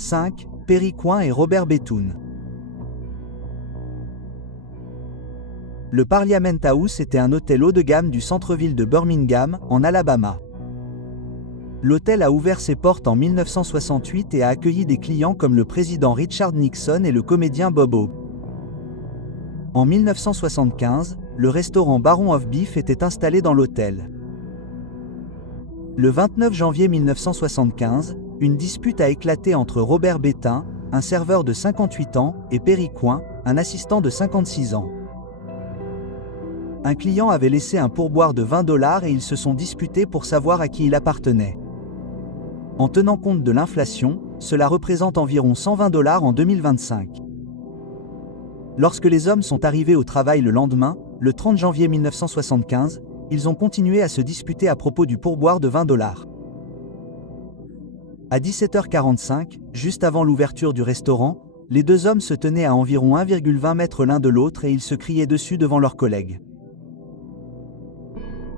5. Perry Coin et Robert Bethune. Le Parliament House était un hôtel haut de gamme du centre-ville de Birmingham, en Alabama. L'hôtel a ouvert ses portes en 1968 et a accueilli des clients comme le président Richard Nixon et le comédien Bob Hope. En 1975, le restaurant Baron of Beef était installé dans l'hôtel. Le 29 janvier 1975, une dispute a éclaté entre Robert Bethune, un serveur de 58 ans, et Perry Coin, un assistant de 56 ans. Un client avait laissé un pourboire de $20 et ils se sont disputés pour savoir à qui il appartenait. En tenant compte de l'inflation, cela représente environ $120 en 2025. Lorsque les hommes sont arrivés au travail le lendemain, le 30 janvier 1975, ils ont continué à se disputer à propos du pourboire de $20. À 17h45, juste avant l'ouverture du restaurant, les deux hommes se tenaient à environ 1,20 mètres l'un de l'autre et ils se criaient dessus devant leurs collègues.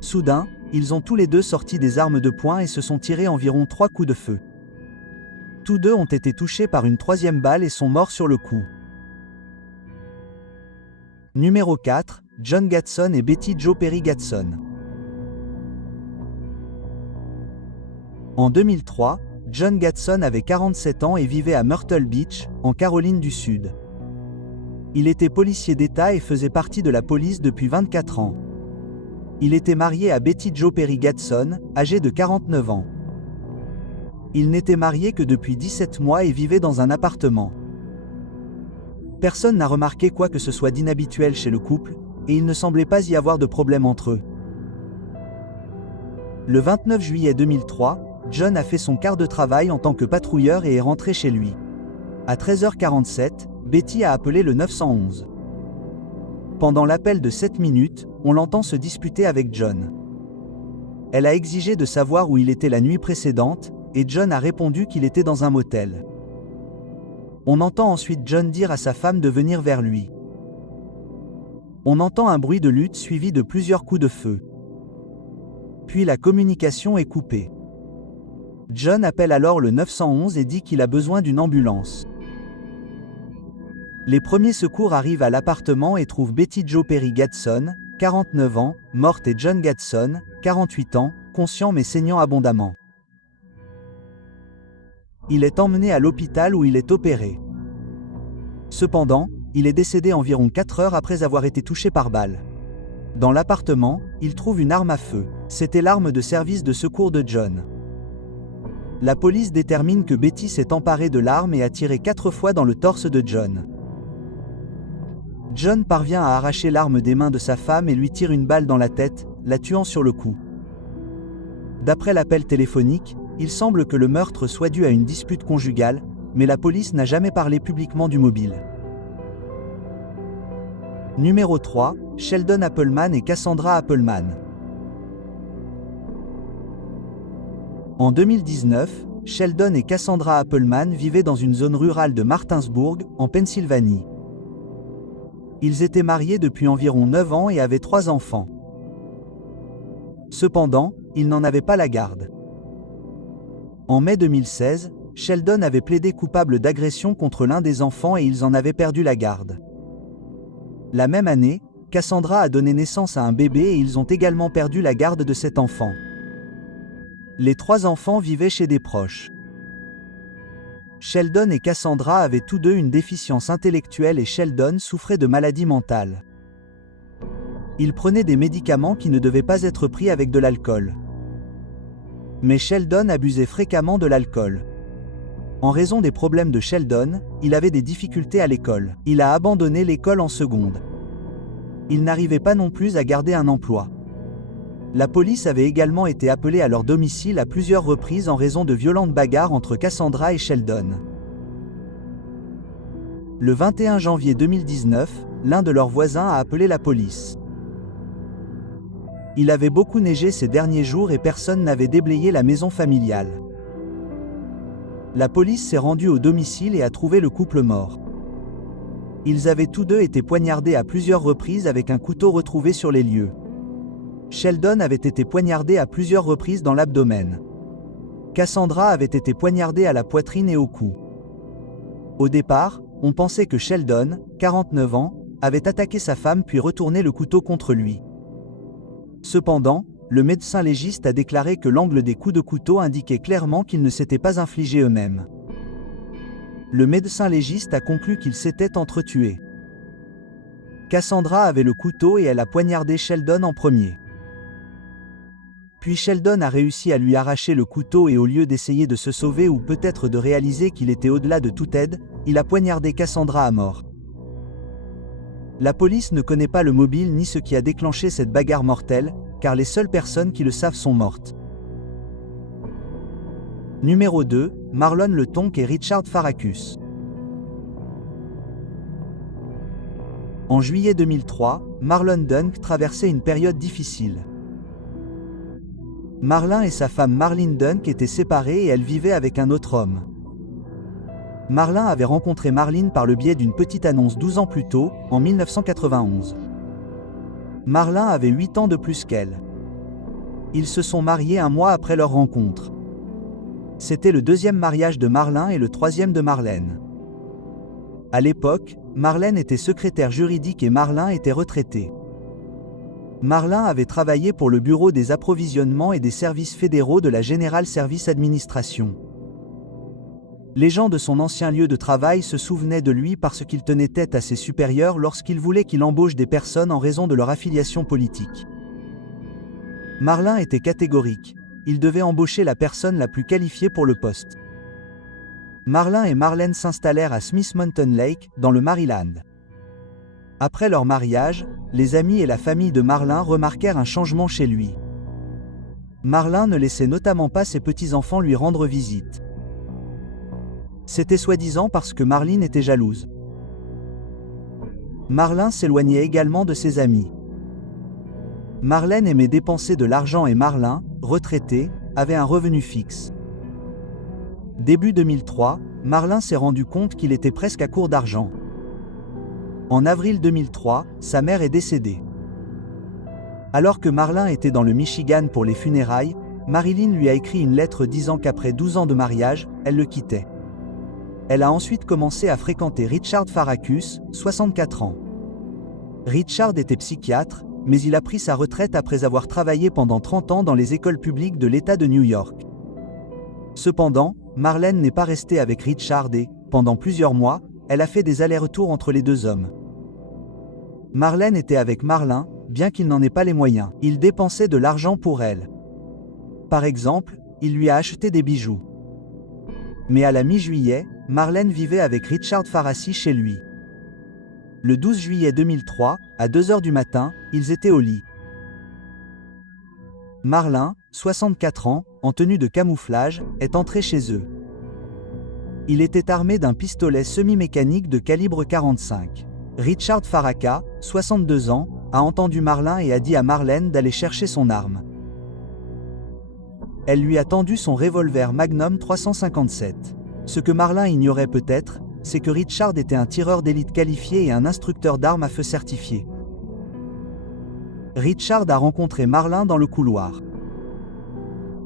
Soudain, ils ont tous les deux sorti des armes de poing et se sont tirés environ 3 coups de feu. Tous deux ont été touchés par une troisième balle et sont morts sur le coup. Numéro 4, John Gatson et Betty Jo Perry Gatson. En 2003, John Gatson avait 47 ans et vivait à Myrtle Beach, en Caroline du Sud. Il était policier d'État et faisait partie de la police depuis 24 ans. Il était marié à Betty Jo Perry Gatson, âgée de 49 ans. Il n'était marié que depuis 17 mois et vivait dans un appartement. Personne n'a remarqué quoi que ce soit d'inhabituel chez le couple, et il ne semblait pas y avoir de problème entre eux. Le 29 juillet 2003, John a fait son quart de travail en tant que patrouilleur et est rentré chez lui. À 13h47, Betty a appelé le 911. Pendant l'appel de 7 minutes, on l'entend se disputer avec John. Elle a exigé de savoir où il était la nuit précédente, et John a répondu qu'il était dans un motel. On entend ensuite John dire à sa femme de venir vers lui. On entend un bruit de lutte suivi de plusieurs coups de feu. Puis la communication est coupée. John appelle alors le 911 et dit qu'il a besoin d'une ambulance. Les premiers secours arrivent à l'appartement et trouvent Betty Jo Perry Gatson, 49 ans, morte et John Gatson, 48 ans, conscient mais saignant abondamment. Il est emmené à l'hôpital où il est opéré. Cependant, il est décédé environ 4 heures après avoir été touché par balle. Dans l'appartement, il trouve une arme à feu. C'était l'arme de service de secours de John. La police détermine que Betty s'est emparée de l'arme et a tiré 4 fois dans le torse de John. John parvient à arracher l'arme des mains de sa femme et lui tire une balle dans la tête, la tuant sur le coup. D'après l'appel téléphonique, il semble que le meurtre soit dû à une dispute conjugale, mais la police n'a jamais parlé publiquement du mobile. Numéro 3, Sheldon Appleman et Cassandra Appleman. En 2019, Sheldon et Cassandra Appleman vivaient dans une zone rurale de Martinsburg, en Pennsylvanie. Ils étaient mariés depuis environ 9 ans et avaient 3 enfants. Cependant, ils n'en avaient pas la garde. En mai 2016, Sheldon avait plaidé coupable d'agression contre l'un des enfants et ils en avaient perdu la garde. La même année, Cassandra a donné naissance à un bébé et ils ont également perdu la garde de cet enfant. Les 3 enfants vivaient chez des proches. Sheldon et Cassandra avaient tous deux une déficience intellectuelle et Sheldon souffrait de maladie mentale. Il prenait des médicaments qui ne devaient pas être pris avec de l'alcool. Mais Sheldon abusait fréquemment de l'alcool. En raison des problèmes de Sheldon, il avait des difficultés à l'école. Il a abandonné l'école en seconde. Il n'arrivait pas non plus à garder un emploi. La police avait également été appelée à leur domicile à plusieurs reprises en raison de violentes bagarres entre Cassandra et Sheldon. Le 21 janvier 2019, l'un de leurs voisins a appelé la police. Il avait beaucoup neigé ces derniers jours et personne n'avait déblayé la maison familiale. La police s'est rendue au domicile et a trouvé le couple mort. Ils avaient tous deux été poignardés à plusieurs reprises avec un couteau retrouvé sur les lieux. Sheldon avait été poignardé à plusieurs reprises dans l'abdomen. Cassandra avait été poignardée à la poitrine et au cou. Au départ, on pensait que Sheldon, 49 ans, avait attaqué sa femme puis retourné le couteau contre lui. Cependant, le médecin légiste a déclaré que l'angle des coups de couteau indiquait clairement qu'ils ne s'étaient pas infligés eux-mêmes. Le médecin légiste a conclu qu'ils s'étaient entretués. Cassandra avait le couteau et elle a poignardé Sheldon en premier. Puis Sheldon a réussi à lui arracher le couteau et au lieu d'essayer de se sauver ou peut-être de réaliser qu'il était au-delà de toute aide, il a poignardé Cassandra à mort. La police ne connaît pas le mobile ni ce qui a déclenché cette bagarre mortelle, car les seules personnes qui le savent sont mortes. Numéro 2, Marlon Le Tonk et Richard Farracus. En juillet 2003, Marlon Dunk traversait une période difficile. Marlon et sa femme Marlene Dunk étaient séparés et elle vivait avec un autre homme. Marlon avait rencontré Marlene par le biais d'une petite annonce 12 ans plus tôt, en 1991. Marlon avait 8 ans de plus qu'elle. Ils se sont mariés un mois après leur rencontre. C'était le deuxième mariage de Marlon et le troisième de Marlène. À l'époque, Marlène était secrétaire juridique et Marlon était retraité. Marlon avait travaillé pour le Bureau des approvisionnements et des services fédéraux de la General Service Administration. Les gens de son ancien lieu de travail se souvenaient de lui parce qu'il tenait tête à ses supérieurs lorsqu'il voulait qu'il embauche des personnes en raison de leur affiliation politique. Marlon était catégorique, il devait embaucher la personne la plus qualifiée pour le poste. Marlon et Marlène s'installèrent à Smith Mountain Lake, dans le Maryland. Après leur mariage, les amis et la famille de Marlon remarquèrent un changement chez lui. Marlon ne laissait notamment pas ses petits-enfants lui rendre visite. C'était soi-disant parce que Marlene était jalouse. Marlon s'éloignait également de ses amis. Marlène aimait dépenser de l'argent et Marlon, retraité, avait un revenu fixe. Début 2003, Marlon s'est rendu compte qu'il était presque à court d'argent. En avril 2003, sa mère est décédée. Alors que Marlon était dans le Michigan pour les funérailles, Marilyn lui a écrit une lettre disant qu'après 12 ans de mariage, elle le quittait. Elle a ensuite commencé à fréquenter Richard Farracus, 64 ans. Richard était psychiatre, mais il a pris sa retraite après avoir travaillé pendant 30 ans dans les écoles publiques de l'État de New York. Cependant, Marlène n'est pas restée avec Richard et, pendant plusieurs mois, elle a fait des allers-retours entre les deux hommes. Marlène était avec Marlon, bien qu'il n'en ait pas les moyens. Il dépensait de l'argent pour elle. Par exemple, il lui a acheté des bijoux. Mais à la mi-juillet, Marlène vivait avec Richard Farracus chez lui. Le 12 juillet 2003, à 2 h du matin, ils étaient au lit. Marlon, 64 ans, en tenue de camouflage, est entré chez eux. Il était armé d'un pistolet semi-mécanique de calibre 45. Richard Farracus, 62 ans, a entendu Marlon et a dit à Marlène d'aller chercher son arme. Elle lui a tendu son revolver Magnum 357. Ce que Marlon ignorait peut-être, c'est que Richard était un tireur d'élite qualifié et un instructeur d'armes à feu certifié. Richard a rencontré Marlon dans le couloir.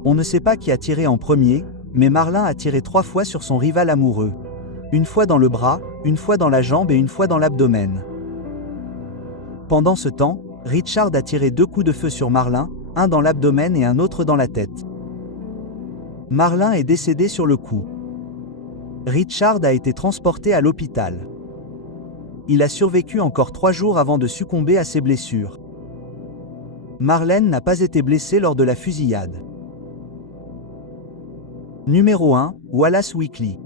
On ne sait pas qui a tiré en premier, mais Marlon a tiré 3 fois sur son rival amoureux. Une fois dans le bras, une fois dans la jambe et une fois dans l'abdomen. Pendant ce temps, Richard a tiré 2 coups de feu sur Marlon, un dans l'abdomen et un autre dans la tête. Marlon est décédé sur le coup. Richard a été transporté à l'hôpital. Il a survécu encore 3 jours avant de succomber à ses blessures. Marlène n'a pas été blessée lors de la fusillade. Numéro 1, Wallace Weekly.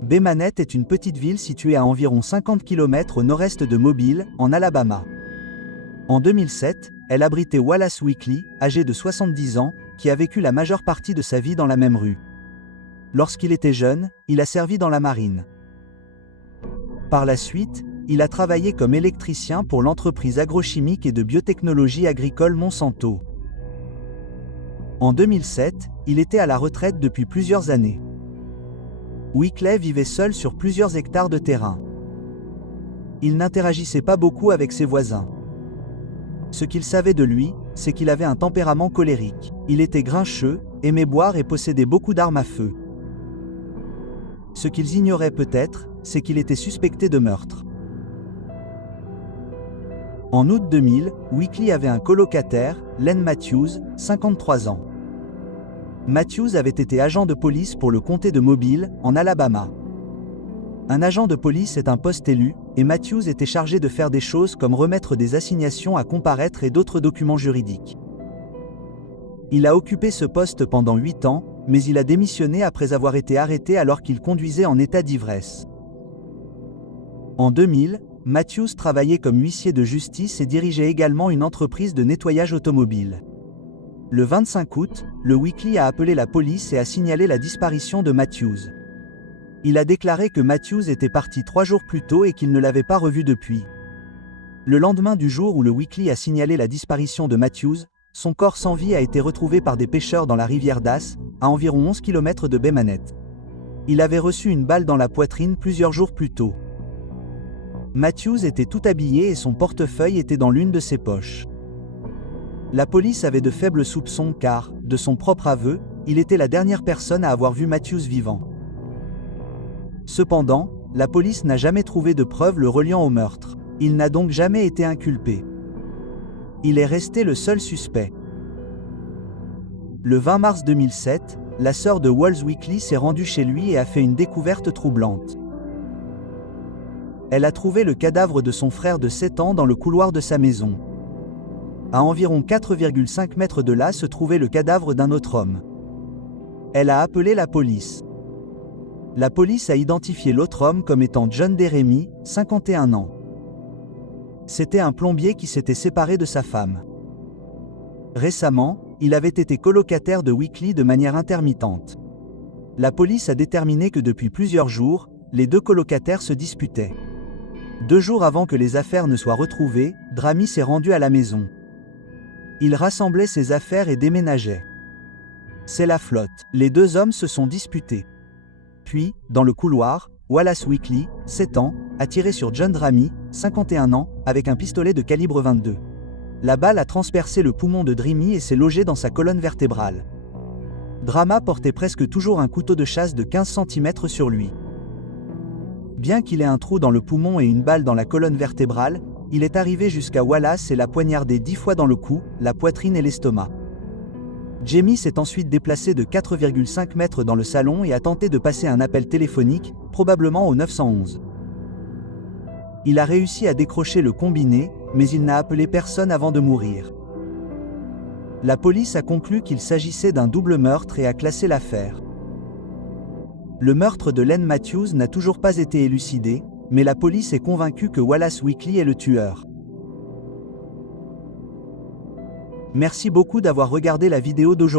Bay Manette est une petite ville située à environ 50 km au nord-est de Mobile, en Alabama. En 2007, elle abritait Wallace Weekly, âgé de 70 ans, qui a vécu la majeure partie de sa vie dans la même rue. Lorsqu'il était jeune, il a servi dans la marine. Par la suite, il a travaillé comme électricien pour l'entreprise agrochimique et de biotechnologie agricole Monsanto. En 2007, il était à la retraite depuis plusieurs années. Weekly vivait seul sur plusieurs hectares de terrain. Il n'interagissait pas beaucoup avec ses voisins. Ce qu'ils savaient de lui, c'est qu'il avait un tempérament colérique. Il était grincheux, aimait boire et possédait beaucoup d'armes à feu. Ce qu'ils ignoraient peut-être, c'est qu'il était suspecté de meurtre. En août 2000, Weekly avait un colocataire, Len Matthews, 53 ans. Matthews avait été agent de police pour le comté de Mobile, en Alabama. Un agent de police est un poste élu, et Matthews était chargé de faire des choses comme remettre des assignations à comparaître et d'autres documents juridiques. Il a occupé ce poste pendant 8 ans, mais il a démissionné après avoir été arrêté alors qu'il conduisait en état d'ivresse. En 2000, Matthews travaillait comme huissier de justice et dirigeait également une entreprise de nettoyage automobile. Le 25 août, le Weekly a appelé la police et a signalé la disparition de Matthews. Il a déclaré que Matthews était parti 3 jours plus tôt et qu'il ne l'avait pas revu depuis. Le lendemain du jour où le Weekly a signalé la disparition de Matthews, son corps sans vie a été retrouvé par des pêcheurs dans la rivière Das, à environ 11 km de Bay Manette. Il avait reçu une balle dans la poitrine plusieurs jours plus tôt. Matthews était tout habillé et son portefeuille était dans l'une de ses poches. La police avait de faibles soupçons car, de son propre aveu, il était la dernière personne à avoir vu Matthews vivant. Cependant, la police n'a jamais trouvé de preuves le reliant au meurtre. Il n'a donc jamais été inculpé. Il est resté le seul suspect. Le 20 mars 2007, la sœur de Walls Weekly s'est rendue chez lui et a fait une découverte troublante. Elle a trouvé le cadavre de son frère de 7 ans dans le couloir de sa maison. À environ 4,5 mètres de là se trouvait le cadavre d'un autre homme. Elle a appelé la police. La police a identifié l'autre homme comme étant John Deremy, 51 ans. C'était un plombier qui s'était séparé de sa femme. Récemment, il avait été colocataire de Weekly de manière intermittente. La police a déterminé que depuis plusieurs jours, les deux colocataires se disputaient. 2 jours avant que les affaires ne soient retrouvées, Dramy s'est rendu à la maison. Il rassemblait ses affaires et déménageait. C'est la flotte. Les 2 hommes se sont disputés. Puis, dans le couloir, Wallace Weekly, 7 ans, a tiré sur John Dramy, 51 ans, avec un pistolet de calibre 22. La balle a transpercé le poumon de Dramy et s'est logée dans sa colonne vertébrale. Drama portait presque toujours un couteau de chasse de 15 cm sur lui. Bien qu'il ait un trou dans le poumon et une balle dans la colonne vertébrale, il est arrivé jusqu'à Wallace et l'a poignardé 10 fois dans le cou, la poitrine et l'estomac. Jamie s'est ensuite déplacé de 4,5 mètres dans le salon et a tenté de passer un appel téléphonique, probablement au 911. Il a réussi à décrocher le combiné, mais il n'a appelé personne avant de mourir. La police a conclu qu'il s'agissait d'un double meurtre et a classé l'affaire. Le meurtre de Len Matthews n'a toujours pas été élucidé, mais la police est convaincue que Wallace Weekly est le tueur. Merci beaucoup d'avoir regardé la vidéo d'aujourd'hui.